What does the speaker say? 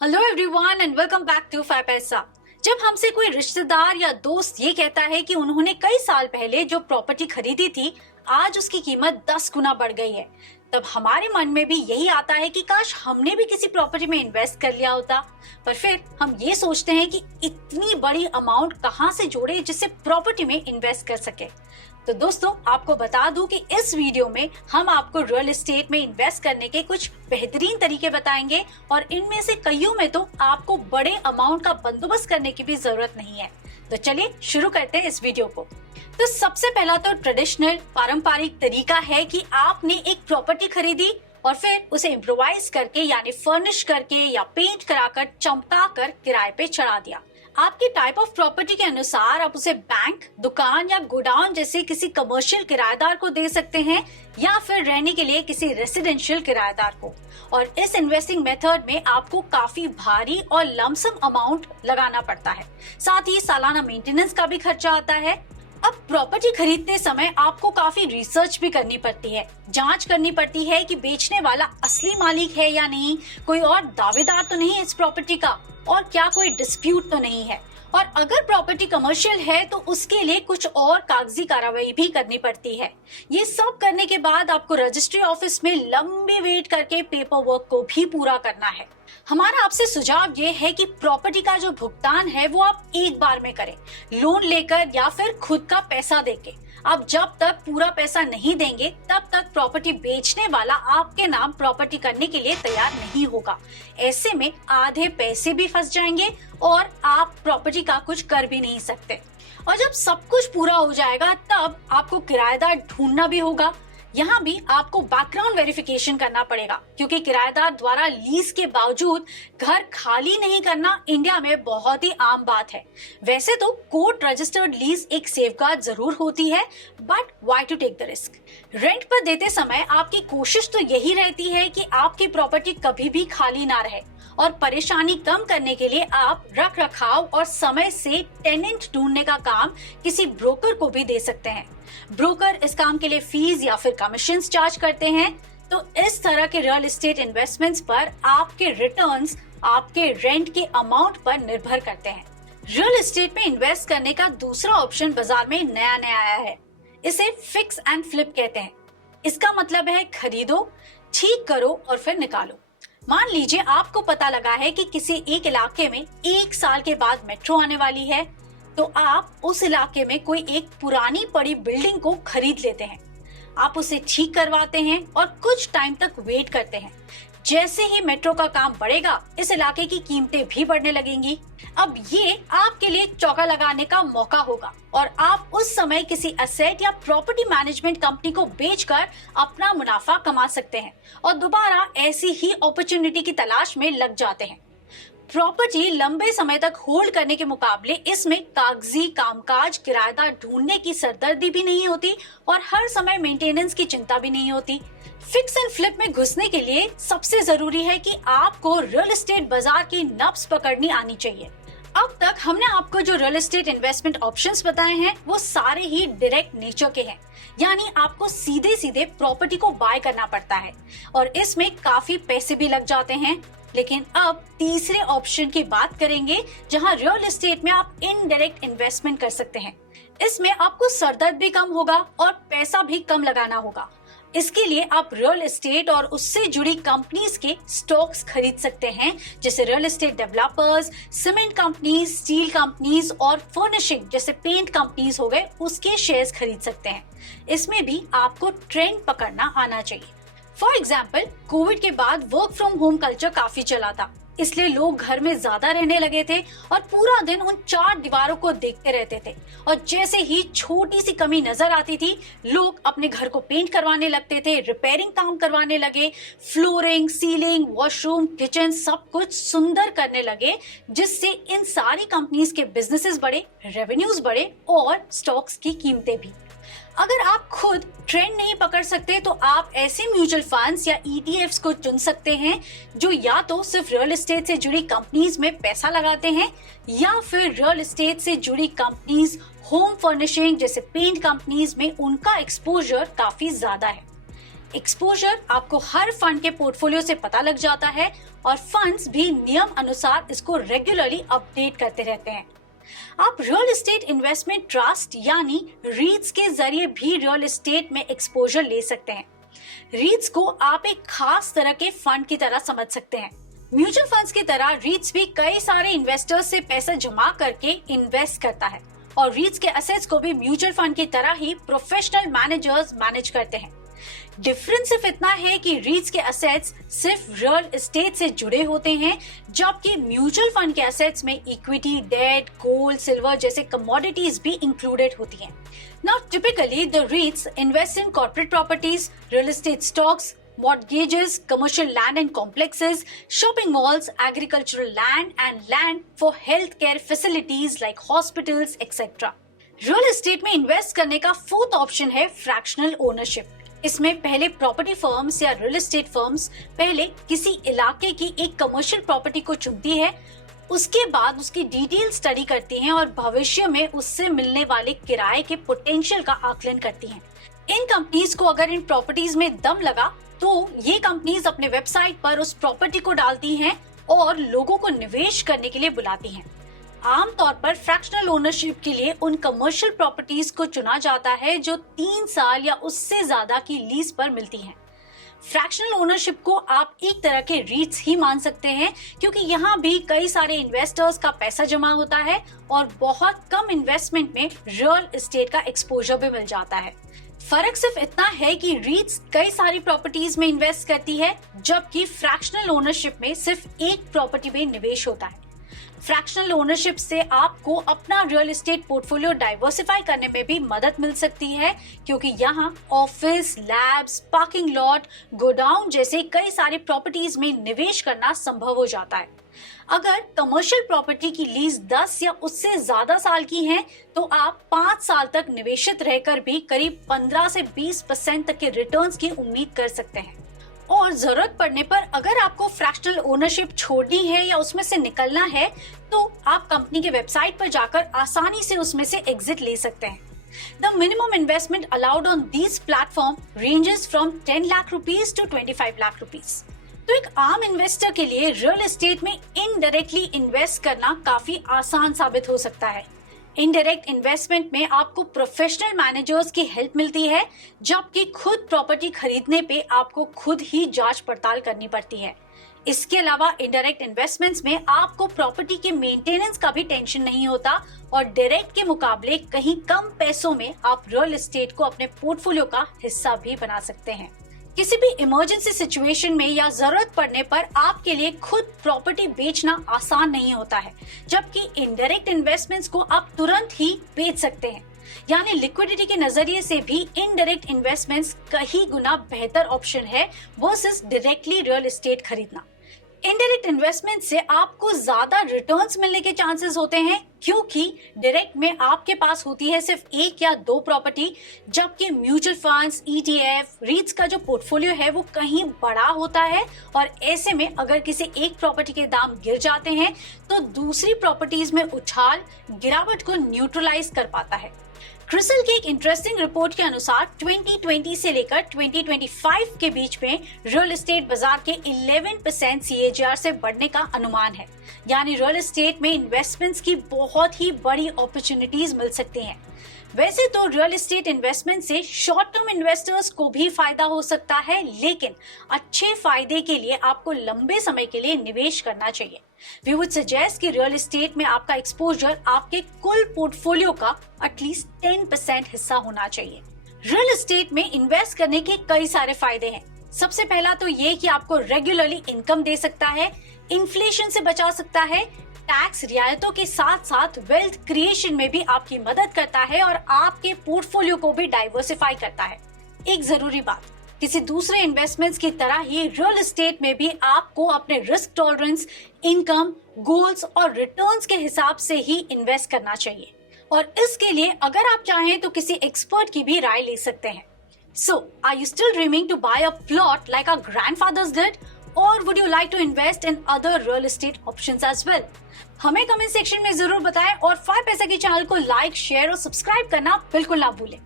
Hello everyone and welcome back to 5 Paisa. जब हमसे कोई रिश्तेदार या दोस्त ये कहता है कि उन्होंने कई साल पहले जो प्रॉपर्टी खरीदी थी आज उसकी कीमत 10 गुना बढ़ गई है, तब हमारे मन में भी यही आता है कि काश हमने भी किसी प्रॉपर्टी में इन्वेस्ट कर लिया होता। पर फिर हम ये सोचते हैं कि इतनी बड़ी अमाउंट कहाँ से जोड़े जिससे प्रॉपर्टी में इन्वेस्ट कर सके। तो दोस्तों, आपको बता दूं कि इस वीडियो में हम आपको रियल एस्टेट में इन्वेस्ट करने के कुछ बेहतरीन तरीके बताएंगे और इनमें से कईयों में तो आपको बड़े अमाउंट का बंदोबस्त करने की भी जरूरत नहीं है। तो चलिए शुरू करते हैं इस वीडियो को। तो सबसे पहला तो ट्रेडिशनल पारंपरिक तरीका है कि आपने एक प्रॉपर्टी खरीदी और फिर उसे इम्प्रोवाइज करके यानी फर्निश करके या पेंट कराकर चमका कर किराए पे चढ़ा दिया। आपके टाइप ऑफ प्रॉपर्टी के अनुसार आप उसे बैंक, दुकान या गोडाउन जैसे किसी कमर्शियल किराएदार को दे सकते हैं या फिर रहने के लिए किसी रेसिडेंशियल किराएदार को। और इस इन्वेस्टिंग मेथड में आपको काफी भारी और लमसम अमाउंट लगाना पड़ता है, साथ ही सालाना मेंटेनेंस का भी खर्चा आता है। अब प्रॉपर्टी खरीदते समय आपको काफी रिसर्च भी करनी पड़ती है, जांच करनी पड़ती है कि बेचने वाला असली मालिक है या नहीं, कोई और दावेदार तो नहीं है इस प्रॉपर्टी का, और क्या कोई डिस्प्यूट तो नहीं है। और अगर प्रॉपर्टी कमर्शियल है तो उसके लिए कुछ और कागजी कार्रवाई भी करनी पड़ती है। ये सब करने के बाद आपको रजिस्ट्री ऑफिस में लंबे वेट करके पेपर वर्क को भी पूरा करना है। हमारा आपसे सुझाव ये है कि प्रॉपर्टी का जो भुगतान है वो आप एक बार में करें, लोन लेकर या फिर खुद का पैसा देके। आप जब तक पूरा पैसा नहीं देंगे तब तक प्रॉपर्टी बेचने वाला आपके नाम प्रॉपर्टी करने के लिए तैयार नहीं होगा। ऐसे में आधे पैसे भी फंस जाएंगे और आप प्रॉपर्टी का कुछ कर भी नहीं सकते। और जब सब कुछ पूरा हो जाएगा तब आपको किराएदार ढूंढना भी होगा। यहाँ भी आपको बैकग्राउंड वेरिफिकेशन करना पड़ेगा, क्योंकि किराएदार द्वारा लीज के बावजूद घर खाली नहीं करना इंडिया में बहुत ही आम बात है। वैसे तो कोर्ट रजिस्टर्ड लीज एक सेफगार्ड जरूर होती है, but why to take the risk. Rent पर देते समय आपकी कोशिश तो यही रहती है कि आपकी प्रॉपर्टी कभी भी खाली ना रहे, और परेशानी कम करने के लिए आप रख रखाव और समय से टेनेंट ढूंढने का काम किसी ब्रोकर को भी दे सकते हैं। ब्रोकर इस काम के लिए फीस या फिर कमीशन चार्ज करते हैं। तो इस तरह के रियल एस्टेट इन्वेस्टमेंट्स पर आपके रिटर्न्स आपके रेंट के अमाउंट पर निर्भर करते हैं। रियल एस्टेट में इन्वेस्ट करने का दूसरा ऑप्शन बाजार में नया आया है। इसे फिक्स एंड फ्लिप कहते हैं। इसका मतलब है खरीदो, ठीक करो और फिर निकालो। मान लीजिए आपको पता लगा है कि किसी एक इलाके में 1 साल के बाद मेट्रो आने वाली है, तो आप उस इलाके में कोई एक पुरानी पड़ी बिल्डिंग को खरीद लेते हैं। आप उसे ठीक करवाते हैं और कुछ टाइम तक वेट करते हैं। जैसे ही मेट्रो का काम बढ़ेगा, इस इलाके की कीमतें भी बढ़ने लगेंगी। अब ये आपके लिए चौका लगाने का मौका होगा और आप उस समय किसी असेट या प्रॉपर्टी मैनेजमेंट कंपनी को बेचकर अपना मुनाफा कमा सकते हैं और दोबारा ऐसी ही अपॉर्चुनिटी की तलाश में लग जाते हैं। प्रॉपर्टी लंबे समय तक होल्ड करने के मुकाबले इसमें कागजी कामकाज, किराएदार ढूंढने की सरदर्दी भी नहीं होती और हर समय मेंटेनेंस की चिंता भी नहीं होती। फिक्स एंड फ्लिप में घुसने के लिए सबसे जरूरी है कि आपको रियल एस्टेट बाजार की नब्ज पकड़नी आनी चाहिए। अब तक हमने आपको जो रियल एस्टेट इन्वेस्टमेंट ऑप्शंस बताए हैं वो सारे ही डायरेक्ट नेचर के हैं, यानी आपको सीधे सीधे प्रॉपर्टी को बाय करना पड़ता है और इसमें काफी पैसे भी लग जाते हैं। लेकिन अब तीसरे ऑप्शन की बात करेंगे जहां रियल एस्टेट में आप इनडायरेक्ट इन्वेस्टमेंट कर सकते हैं। इसमें आपको सरदर्द भी कम होगा और पैसा भी कम लगाना होगा। इसके लिए आप रियल एस्टेट और उससे जुड़ी कंपनीज के स्टॉक्स खरीद सकते हैं, जैसे real estate developers, cement companies, steel companies और फर्निशिंग जैसे पेंट कंपनीज हो गए, उसके शेयर्स खरीद सकते हैं। इसमें भी आपको ट्रेंड पकड़ना आना चाहिए। फॉर एग्जाम्पल, कोविड के बाद वर्क फ्रॉम होम कल्चर काफी चला था, इसलिए लोग घर में ज्यादा रहने लगे थे और पूरा दिन उन 4 दीवारों को देखते रहते थे। और जैसे ही छोटी सी कमी नजर आती थी, लोग अपने घर को पेंट करवाने लगते थे, रिपेयरिंग काम करवाने लगे, फ्लोरिंग, सीलिंग, वॉशरूम, किचन सब कुछ सुंदर करने लगे, जिससे इन सारी कंपनीज के बिजनेसेस बढ़े, रेवेन्यूज बढ़े और स्टॉक्स की कीमतें भी। अगर आप खुद ट्रेंड नहीं पकड़ सकते तो आप ऐसे म्यूचुअल फंड्स या ईटीएफ्स को चुन सकते हैं जो या तो सिर्फ रियल एस्टेट से जुड़ी कंपनीज में पैसा लगाते हैं या फिर रियल एस्टेट से जुड़ी कंपनीज, होम फर्निशिंग जैसे पेंट कंपनीज में उनका एक्सपोजर काफी ज्यादा है। एक्सपोजर आपको हर फंड के पोर्टफोलियो से पता लग जाता है और फंड्स भी नियम अनुसार इसको रेगुलरली अपडेट करते रहते हैं। आप रियल एस्टेट इन्वेस्टमेंट ट्रस्ट यानी रीट्स के जरिए भी रियल एस्टेट में एक्सपोजर ले सकते हैं। रीट्स को आप एक खास तरह के फंड की तरह समझ सकते हैं। म्यूचुअल फंड्स की तरह रीट्स भी कई सारे इन्वेस्टर्स से पैसा जमा करके इन्वेस्ट करता है और रीट्स के एसेट्स को भी म्यूचुअल फंड की तरह ही प्रोफेशनल मैनेजर्स मैनेज करते हैं। डिफरेंस सिर्फ इतना है कि रीट्स के एसेट्स सिर्फ रियल एस्टेट से जुड़े होते हैं, जबकि म्यूचुअल फंड के एसेट्स में इक्विटी, डेट, गोल्ड, सिल्वर जैसे कमोडिटीज भी इंक्लूडेड होती हैं। Now typically the REITs invest in corporate properties, real estate stocks, mortgages, commercial land and complexes, shopping malls, agricultural land and land for healthcare facilities like hospitals, etc. Real estate में invest करने का fourth option है fractional ownership. इसमें पहले property firms या real estate firms पहले किसी इलाके की एक कमर्शियल प्रॉपर्टी को चुनती है, उसके बाद उसकी डिटेल स्टडी करती हैं और भविष्य में उससे मिलने वाले किराए के पोटेंशियल का आकलन करती हैं। इन कंपनीज को अगर इन प्रॉपर्टीज में दम लगा तो ये कंपनीज अपने वेबसाइट पर उस प्रॉपर्टी को डालती हैं और लोगों को निवेश करने के लिए बुलाती हैं। आमतौर पर फ्रैक्शनल ओनरशिप के लिए उन कमर्शियल प्रॉपर्टीज को चुना जाता है जो 3 साल या उससे ज्यादा की लीज पर मिलती हैं। फ्रैक्शनल ओनरशिप को आप एक तरह के रीट्स ही मान सकते हैं, क्योंकि यहाँ भी कई सारे इन्वेस्टर्स का पैसा जमा होता है और बहुत कम इन्वेस्टमेंट में रियल एस्टेट का एक्सपोजर भी मिल जाता है। फर्क सिर्फ इतना है कि रीट्स कई सारी प्रॉपर्टीज में इन्वेस्ट करती है, जबकि फ्रैक्शनल ओनरशिप में सिर्फ एक प्रॉपर्टी में निवेश होता है। फ्रैक्शनल ओनरशिप से आपको अपना रियल एस्टेट पोर्टफोलियो डाइवर्सिफाई करने में भी मदद मिल सकती है, क्योंकि यहाँ office, labs, parking lot, godown जैसे कई सारी प्रॉपर्टीज में निवेश करना संभव हो जाता है। अगर कमर्शियल प्रॉपर्टी की लीज 10 या उससे ज्यादा साल की है तो आप 5 साल तक निवेशित रहकर भी करीब 15 से 20% तक के रिटर्न्स की उम्मीद कर सकते हैं। और जरूरत पड़ने पर अगर आपको फ्रैक्शनल ओनरशिप छोड़नी है या उसमें से निकलना है तो आप कंपनी के वेबसाइट पर जाकर आसानी से उसमें से एग्जिट ले सकते हैं। The minimum investment allowed on these platform ranges from 10 lakh rupees to 25 lakh rupees. तो एक आम इन्वेस्टर के लिए रियल एस्टेट में इनडायरेक्टली इन्वेस्ट करना काफी आसान साबित हो सकता है। इनडायरेक्ट इन्वेस्टमेंट में आपको प्रोफेशनल मैनेजर्स की हेल्प मिलती है, जबकि खुद प्रॉपर्टी खरीदने पे आपको खुद ही जांच पड़ताल करनी पड़ती है। इसके अलावा इनडायरेक्ट इन्वेस्टमेंट्स में आपको प्रॉपर्टी के मेंटेनेंस का भी टेंशन नहीं होता और डायरेक्ट के मुकाबले कहीं कम पैसों में आप रियल एस्टेट को अपने पोर्टफोलियो का हिस्सा भी बना सकते हैं। किसी भी इमरजेंसी सिचुएशन में या जरूरत पड़ने पर आपके लिए खुद प्रॉपर्टी बेचना आसान नहीं होता है, जबकि इनडायरेक्ट इन्वेस्टमेंट्स को आप तुरंत ही बेच सकते हैं। यानी लिक्विडिटी के नजरिए से भी इनडायरेक्ट इन्वेस्टमेंट्स कहीं गुना बेहतर ऑप्शन है वर्सेस डायरेक्टली रियल एस्टेट खरीदना। इनडायरेक्ट इन्वेस्टमेंट से आपको ज्यादा रिटर्न्स मिलने के चांसेस होते हैं, क्योंकि डायरेक्ट में आपके पास होती है सिर्फ 1 या 2 प्रॉपर्टी, जबकि म्यूचुअल फंड्स, ईटीएफ, रीट्स का जो पोर्टफोलियो है वो कहीं बड़ा होता है और ऐसे में अगर किसी एक प्रॉपर्टी के दाम गिर जाते हैं तो दूसरी प्रॉपर्टीज में उछाल गिरावट को न्यूट्रलाइज कर पाता है। क्रिसल की एक इंटरेस्टिंग रिपोर्ट के अनुसार 2020 से लेकर 2025 के बीच में रियल एस्टेट बाजार के 11% CAGR से बढ़ने का अनुमान है। यानी रियल एस्टेट में इन्वेस्टमेंट्स की बहुत ही बड़ी अपॉर्चुनिटीज मिल सकती हैं। वैसे तो रियल एस्टेट इन्वेस्टमेंट से शॉर्ट टर्म इन्वेस्टर्स को भी फायदा हो सकता है, लेकिन अच्छे फायदे के लिए आपको लंबे समय के लिए निवेश करना चाहिए। वी वुड सजेस्ट कि रियल एस्टेट में आपका एक्सपोजर आपके कुल पोर्टफोलियो का एटलीस्ट 10% हिस्सा होना चाहिए। रियल एस्टेट में इन्वेस्ट करने के कई सारे फायदे हैं। सबसे पहला तो ये कि आपको रेगुलरली इनकम दे सकता है, इन्फ्लेशन से बचा सकता है, टैक्स रियायतों के साथ साथ वेल्थ क्रिएशन में भी आपकी मदद करता है और आपके पोर्टफोलियो को भी डाइवर्सिफाई करता है। एक जरूरी बात, किसी दूसरे इन्वेस्टमेंट्स की तरह ही रियल एस्टेट में भी आपको अपने रिस्क टॉलरेंस, इनकम, गोल्स और रिटर्न्स के हिसाब से ही इन्वेस्ट करना चाहिए और इसके लिए अगर आप चाहें तो किसी एक्सपर्ट की भी राय ले सकते हैं। So, are you still dreaming to buy a plot like our grandfathers did? Or would you like to invest in other real estate options as well? हमें कमेंट सेक्शन में जरूर बताएं और 5 पैसा के चैनल को लाइक, शेयर और subscribe करना बिल्कुल ना भूलें।